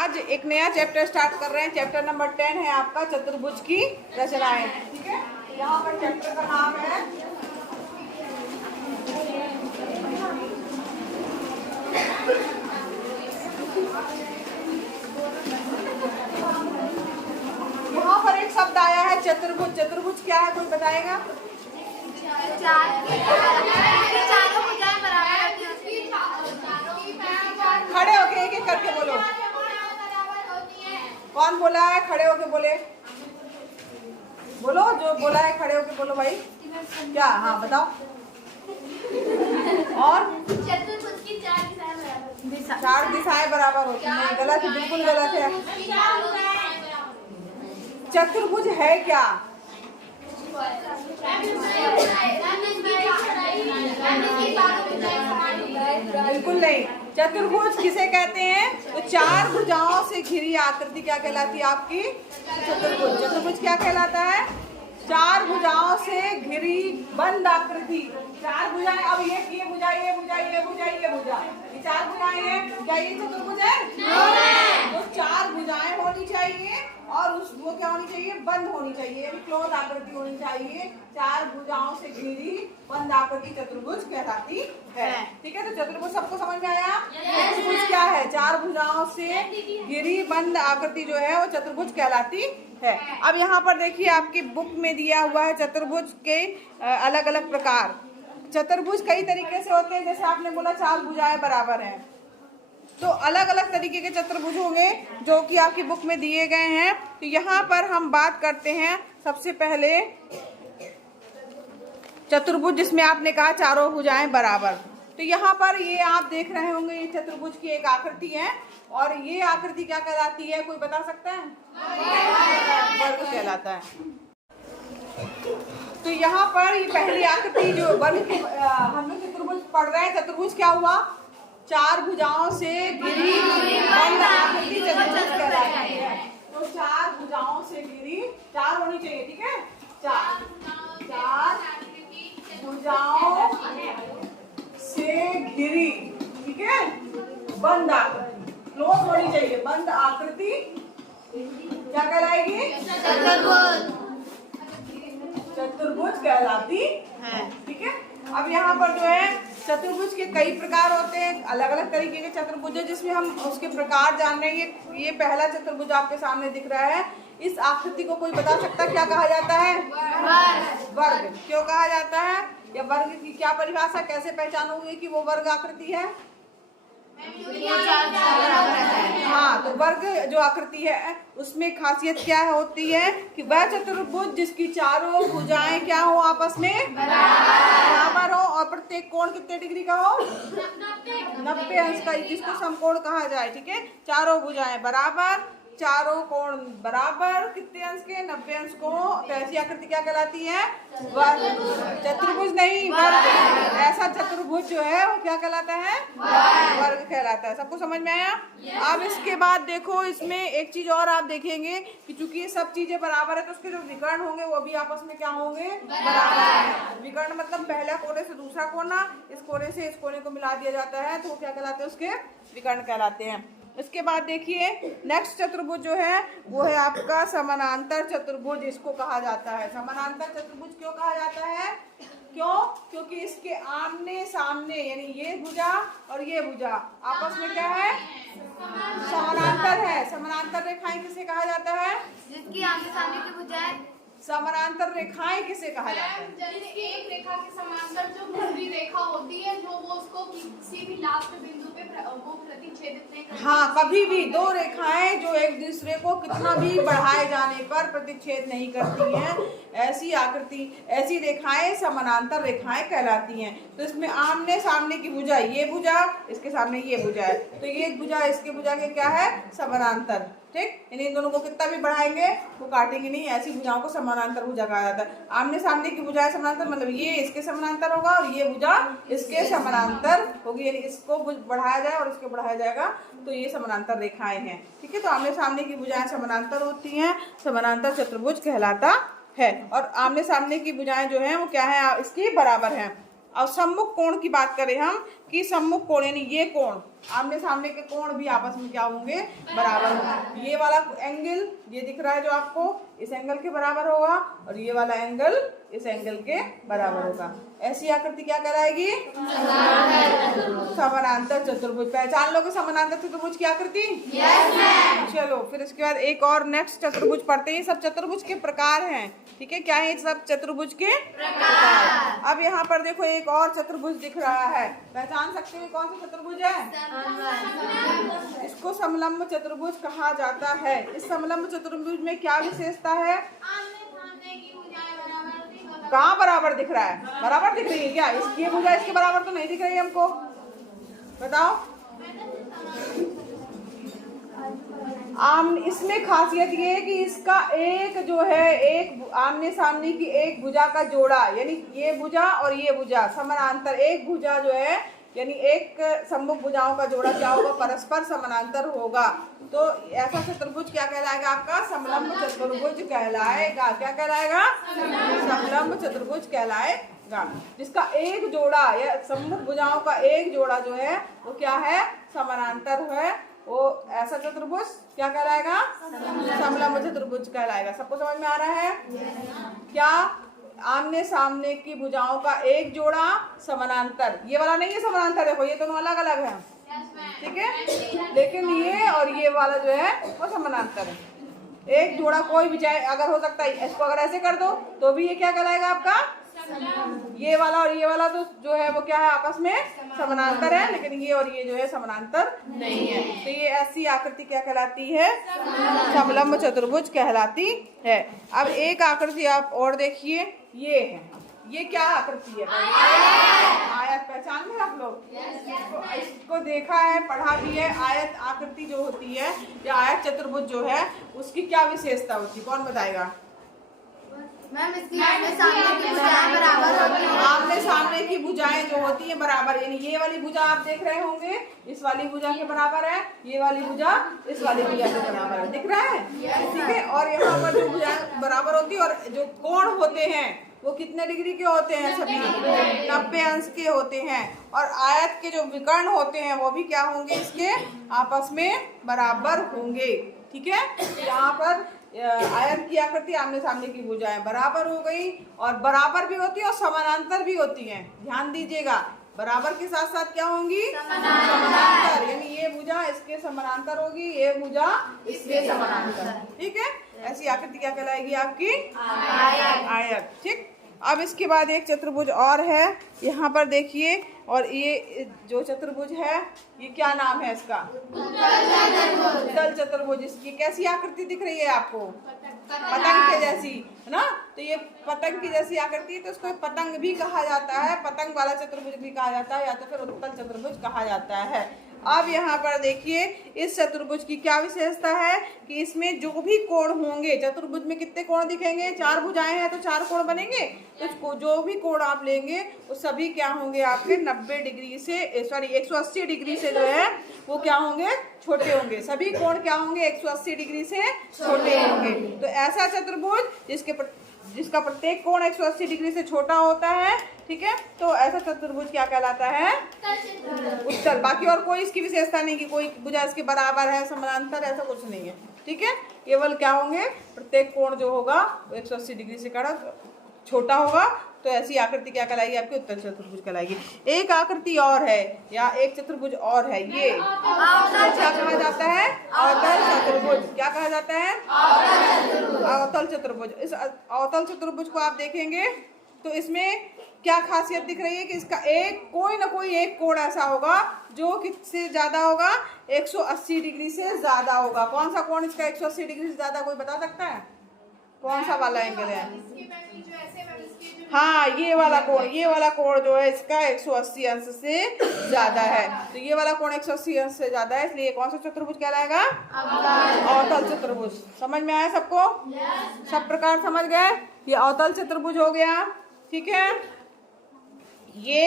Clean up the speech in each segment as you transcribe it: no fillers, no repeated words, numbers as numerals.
आज एक नया चैप्टर स्टार्ट कर रहे हैं। चैप्टर नंबर 10 है आपका चतुर्भुज की रचनाएं। ठीक है, यहाँ पर चैप्टर का नाम है यहाँ पर एक शब्द आया है चतुर्भुज। चतुर्भुज क्या है, कोई बताएगा? खड़े होके एक एक करके बोलो। कौन बोला है? खड़े होके बोले, बोलो जो बोला है खड़े होके बोलो भाई। क्या? हाँ बताओ। और चार दिशाएं बराबर होती हैं। गलत है, बिल्कुल गलत है। चतुर्भुज है क्या? बिल्कुल नहीं। चतुर्भुज किसे कहते हैं? तो चार भुजाओं से घिरी आकृति क्या कहलाती है आपकी? चतुर्भुज। चतुर्भुज क्या कहलाता है? चार भुजाओं से घिरी बंद आकृति। चार भुजाएं, अब ये भुजा, ये भुजा, ये भुजा, ये भुजा, ये चार भुजाएं हैं। क्या ये चतुर्भुज है? तो चार भुजाएं होनी चाहिए और वो क्या होनी चाहिए? बंद होनी चाहिए, क्लोज आकृति होनी चाहिए। चार भुजाओं से घिरी बंद आकृति चतुर्भुज कहलाती है। ठीक है, तो चतुर्भुज सबको समझ में आया? चतुर्भुज क्या है? चार भुजाओं से घिरी बंद आकृति जो है वो चतुर्भुज कहलाती है। अब यहाँ पर देखिए आपकी बुक में दिया हुआ है चतुर्भुज के अलग अलग प्रकार। चतुर्भुज कई तरीके से होते हैं। जैसे आपने बोला चार भुजाएं बराबर हैं, तो अलग अलग तरीके के चतुर्भुज होंगे जो कि आपकी बुक में दिए गए हैं। तो यहाँ पर हम बात करते हैं सबसे पहले चतुर्भुज जिसमें आपने कहा चारों भुजाएं बराबर। तो यहाँ पर ये आप देख रहे होंगे, ये चतुर्भुज की एक आकृति है और ये आकृति क्या कहलाती है, कोई बता सकता है? वर्ग कहलाता है। तो यहाँ पर ये पहली आकृति जो वर्ग हम लोग चतुर्भुज पढ़ रहे हैं, चतुर्भुज क्या हुआ? चार भुजाओं से घिरी बंद आकृति चतुर्भुज कहलाती है। तो चार भुजाओं से घिरी, चार होनी चाहिए, ठीक है? चार भुजाओं से घिरी, ठीक है, बंद आकृति, क्लोज होनी चाहिए। बंद आकृति क्या कहलाएगी? चतुर्भुज कहलाती है। ठीक है, अब यहाँ पर जो है चतुर्भुज के कई प्रकार होते हैं, अलग अलग तरीके के चतुर्भुज है जिसमें हम उसके प्रकार जान रहे हैं। ये पहला चतुर्भुज आपके सामने दिख रहा है। इस आकृति को कोई बता सकता क्या कहा जाता है? वर्ग। क्यों कहा जाता है? या वर्ग की क्या परिभाषा, कैसे पहचानोगे कि वो वर्ग आकृति है? हाँ, तो वर्ग जो आकृति है उसमें खासियत क्या होती है कि वह चतुर्भुज जिसकी चारों भुजाएं क्या हो, आपस में बराबर हो और प्रत्येक कोण कितने डिग्री का हो? 90 अंश का, जिसको समकोण कहा जाए। ठीक है, चारों भुजाएं बराबर, चारों कोण बराबर, कितने अंश के? 90 अंश को। तो ऐसी आकृति क्या कहलाती है? वर्ग। चतुर्भुज नहीं, वर्ग। ऐसा चतुर्भुज जो है वो क्या कहलाता है? वर्ग कहलाता है। सबको समझ में आया? अब इसके बाद देखो, इसमें एक चीज और आप देखेंगे कि चूंकि सब चीजें बराबर है तो उसके जो विकर्ण होंगे वो भी आपस में क्या होंगे? बराबर। विकर्ण मतलब पहला कोने से दूसरा कोना, इस कोने से इस कोने को मिला दिया जाता है, तो वो क्या कहलाते हैं? उसके विकर्ण कहलाते हैं। इसके बाद देखिए नेक्स्ट चतुर्भुज जो है वो है आपका समानांतर चतुर्भुज, इसको कहा जाता है। समानांतर चतुर्भुज क्यों कहा जाता है? क्यों? क्योंकि इसके आमने सामने यानी ये भुजा और ये भुजा आपस में क्या है? समानांतर है। समानांतर रेखाएं किसे कहा जाता है? जिसकी आमने सामने की भुजाएं। समानांतर रेखाएं किसे कहा जाता है? जिसकी एक रेखा के समांतर जो दूसरी रेखा होती है, जो वो उसको किसी भी लास्ट बिंदु पे वो प्रतिच्छेदित नहीं करती। हाँ, कभी भी दो रेखाएं जो एक दूसरे को कितना भी बढ़ाए जाने पर प्रतिच्छेद नहीं करती हैं, ऐसी आकृति, ऐसी रेखाएं समानांतर रेखाएं कहलाती हैं। तो इसमें आमने सामने की भुजा, ये भुजा इसके सामने ये भुजा है, तो ये भुजा इसके भुजा के क्या है? समानांतर। ठीक, यानी इन दोनों को कितना भी बढ़ाएंगे वो काटेंगे नहीं। ऐसी भुजाओं को समानांतर भुजा कहा जाता है। आमने सामने की भुजा समानांतर मतलब ये इसके समानांतर होगा और ये भुजा इसके समानांतर होगी, यानी इसको बढ़ाया जाए और इसको बढ़ाया जाएगा तो ये समानांतर रेखाएं हैं। ठीक है, तो आमने सामने की भुजाएं समानांतर होती हैं, समानांतर चतुर्भुज कहलाता है। और आमने सामने की भुजाएं जो है वो क्या है? इसकी बराबर है। और सम्मुख कोण की बात करें हम कि सम्मुख कोण यानी ये कोण, आमने सामने के कोण भी आपस में क्या होंगे, बराबर होंगे। ये वाला एंगल ये दिख रहा है जो आपको, इस एंगल के बराबर होगा, और ये वाला एंगल इस एंगल के बराबर होगा। ऐसी आकृति क्या कहलाएगी, समानांतर चतुर्भुज। पहचान लोगे समानांतर चतुर्भुज की आकृति? चलो फिर इसके बाद एक और नेक्स्ट चतुर्भुज पढ़ते हैं। सब चतुर्भुज के प्रकार हैं, ठीक है, क्या है सब चतुर्भुज के प्रकार। अब यहाँ पर देखो एक और चतुर्भुज दिख रहा है, पहचान सकते हो कौन सा चतुर्भुज है? इसको समलंब चतुर्भुज कहा जाता है। इस समलंब चतुर्भुज में क्या विशेषता है? कहाँ बराबर दिख रहा है? बराबर दिख रही है क्या? इसकी भुजा इसके बराबर तो नहीं दिख रही है हमको, बताओ। इसमें खासियत ये है कि इसका एक जो है, एक आमने सामने की एक भुजा का जोड़ा, यानी ये भुजा और ये भुजा समानांतर, एक भुजा जो है यानी एक सम्मुख भुजाओं का जोड़ा क्या होगा, परस्पर समानांतर होगा। तो ऐसा चतुर्भुज क्या कहलाएगा आपका? समलंब चतुर्भुज कहलाएगा। क्या कहलाएगा? समलंब चतुर्भुज कहलाएगा। जिसका एक जोड़ा या सम्मुख भुजाओं का एक जोड़ा जो है वो क्या है, समानांतर है, वो ऐसा चतुर्भुज क्या कहलाएगा? समलंब चतुर्भुज कहलाएगा। सबको समझ में आ रहा है? क्या आमने सामने की भुजाओं का एक जोड़ा समानांतर, ये वाला नहीं है समानांतर, देखो ये दोनों अलग अलग है, ठीक है, लेकिन ये और ये वाला जो है वो समानांतर है। एक जोड़ा कोई भी चाहे अगर हो सकता है, इसको अगर ऐसे कर दो तो भी ये क्या कहलाएगा आपका? ये वाला और ये वाला तो जो है वो क्या है, आपस में समानांतर है, लेकिन ये और ये जो है समानांतर नहीं है। तो ये ऐसी आकृति क्या कहलाती है? समलंब चतुर्भुज कहलाती है। अब एक आकृति आप और देखिए, ये है, ये क्या आकृति है? आयत। पहचान में आप लोग इसको देखा है, पढ़ा भी है। आयत आकृति जो होती है या आयत चतुर्भुज जो है उसकी क्या विशेषता होती है, कौन बताएगा? मैम इसकी आमने सामने की भुजाएं बराबर होती हैं। आमने सामने की भुजाएं जो होती है बराबर, यानी ये वाली भुजा आप देख रहे होंगे इस वाली भुजा के बराबर है, ये वाली भुजा इस वाली भुजा के बराबर है, दिख रहा है, ठीक है। और यहाँ पर जो भुजाएं बराबर होती है और जो कोण होते हैं वो कितने डिग्री के होते हैं? सभी 90 अंश के होते हैं। और आयत के जो विकर्ण होते हैं वो भी क्या होंगे, इसके आपस में बराबर होंगे, ठीक है। यहाँ पर आयत की आकृति आमने सामने की भुजाएं बराबर हो गई, और बराबर भी होती है और समानांतर भी होती हैं। ध्यान दीजिएगा, बराबर के साथ साथ क्या होंगी? समानांतर, यानी ये भुजा इसके समानांतर होगी, ये भुजा इसके समानांतर, ठीक है। ऐसी आकृति क्या कहलाएगी आपकी? आयत, ठीक। अब इसके बाद एक चतुर्भुज और है, यहाँ पर देखिए, और ये जो चतुर्भुज है ये क्या नाम है इसका? उत्तल चतुर्भुज। इसकी कैसी आकृति दिख रही है आपको? पतंग के जैसी, है ना। तो ये पतंग की जैसी आकृति है, तो इसको पतंग भी कहा जाता है, पतंग वाला चतुर्भुज भी कहा जाता है, या तो फिर उत्तल चतुर्भुज कहा जाता है। अब यहाँ पर देखिए इस चतुर्भुज की क्या विशेषता है कि इसमें जो भी कोण होंगे, चतुर्भुज में कितने कोण दिखेंगे? 4 भुजाएं हैं तो 4 कोण बनेंगे, तो जो भी कोण आप लेंगे वो सभी क्या होंगे आपके 90 डिग्री से, सॉरी 180 डिग्री से जो है वो क्या होंगे? छोटे होंगे। सभी कोण क्या होंगे? 180 डिग्री से छोटे होंगे। तो ऐसा चतुर्भुज जिसका प्रत्येक कोण 180 डिग्री से छोटा होता है, ठीक है, तो ऐसा चतुर्भुज क्या कहलाता है? उत्तल। बाकी और कोई इसकी विशेषता नहीं कि कोई भुजा इसके बराबर है, समानांतर, ऐसा कुछ नहीं है, ठीक है। केवल क्या होंगे? प्रत्येक कोण जो होगा वो 180 डिग्री से छोटा होगा, तो ऐसी आकृति क्या कहलाएगी आपकी? उत्तल चतुर्भुज कहलाएगी। एक आकृति और है या एक चतुर्भुज और है, ये क्या कहा जाता है? अवतल चतुर्भुज। क्या कहा जाता है? अवतल चतुर्भुज। इस अवतल चतुर्भुज को आप देखेंगे तो इसमें क्या खासियत दिख रही है कि इसका कोई ना कोई एक कोण ऐसा होगा जो किससे ज्यादा होगा? 180 डिग्री से ज्यादा होगा। कौन सा कोण इसका 180 डिग्री से ज्यादा, कोई बता सकता है? कौन सा वाला एंगल है? हाँ, ये वाला कोण जो है इसका 180 अंश से ज्यादा है। तो ये वाला कोण 180 अंश से ज्यादा है, इसलिए कौन सा चतुर्भुज कहलाएगा? अवतल चतुर्भुज। समझ में आया सबको? सब प्रकार समझ गए? ये अवतल चतुर्भुज हो गया, ठीक है। ये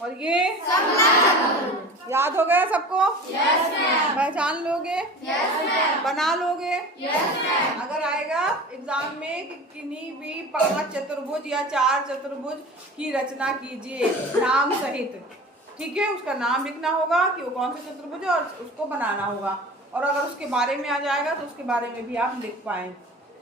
और ये याद हो गया सबको? पहचान लोगे? बना लोगे? अगर आएगा एग्जाम में कि किन्हीं भी 5 चतुर्भुज या 4 चतुर्भुज की रचना कीजिए नाम सहित, ठीक है, उसका नाम लिखना होगा कि वो कौन सा चतुर्भुज है और उसको बनाना होगा। और अगर उसके बारे में आ जाएगा तो उसके बारे में भी आप लिख पाए।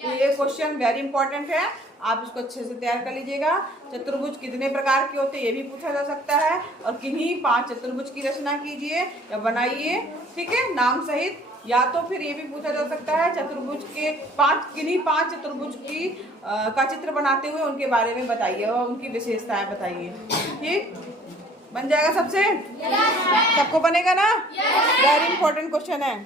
तो ये क्वेश्चन वेरी इंपॉर्टेंट है, आप इसको अच्छे से तैयार कर लीजिएगा। चतुर्भुज कितने प्रकार के होते हैं ये भी पूछा जा सकता है, और किन्हीं 5 चतुर्भुज की रचना कीजिए या बनाइए, ठीक है, नाम सहित। या तो फिर ये भी पूछा जा सकता है चतुर्भुज के किन्हीं 5 चतुर्भुज की का चित्र बनाते हुए उनके बारे में बताइए और उनकी विशेषताएं बताइए। ठीक, बन जाएगा सबसे? सबको बनेगा ना? वेरी इंपॉर्टेंट क्वेश्चन है।